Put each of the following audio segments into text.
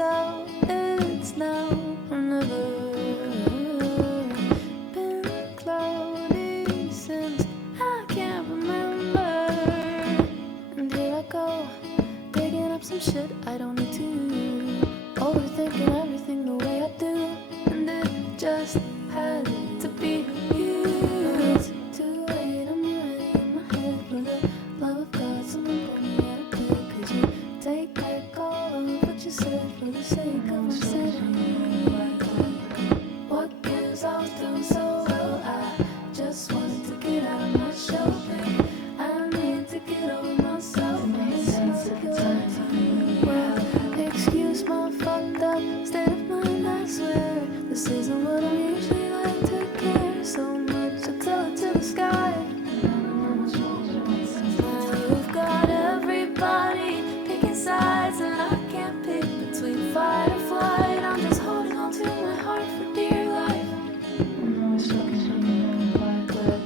so it's now or never. Been cloudy since I can't remember, and here I go, digging up some shit I don't need to, overthinking everything the way I do, and it just had to be you. It's too late, I'm already in my head. For the love of God, someone put me at a bed. Could you take back all of what you said for the sake of insanity? What gives? I was doing so well, I just wanted to get out of my shell, babe. I need to get over myself and insecurity. Well, excuse my fucked up state of mind, I swear this isn't what I'm usually like to care so much. I tell it to the sky. Now you've got everybody picking sides, and I can't pick between fight or flight. I'm just holding on to my heart for dear life. I'm always focused on you and quiet, but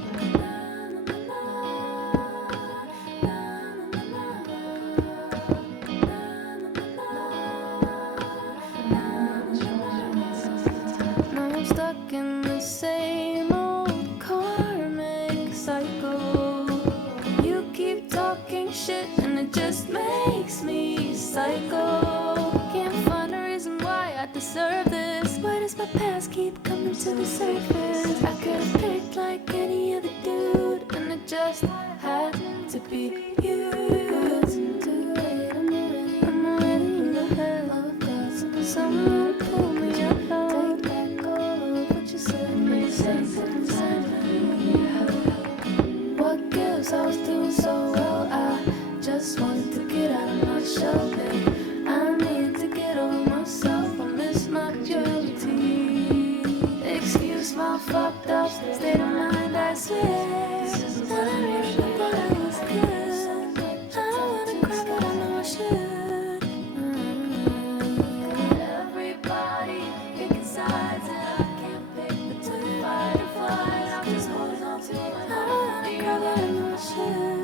now I'm stuck in the same old karmic cycle. You keep talking shit and it just makes me psycho. Can't find a reason why I deserve this. Why does my past keep coming to the surface? I could have picked like any other dude, and it just had to be you. It's too late, I'm already in my head. Love got someone to pull me up. Take back all of what you said for the sake of insanity. What gives? I was doing so well, I just wanted to get out of my shell, babe. I need to get over myself, I miss my purity. Excuse my fucked up state of mind, I swear that I really thought I was good. I wanna cry but I know I should. Got everybody picking sides, and I can't pick between fight or flight. I'm just holding on to my heart. I wanna cry but I know I should.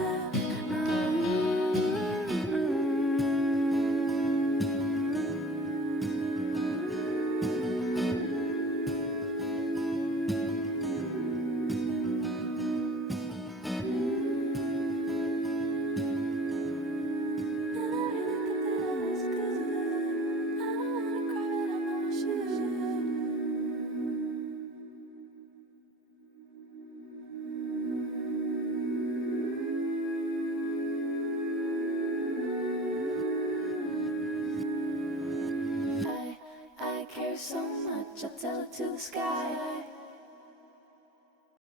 I care so much, I tell it to the sky.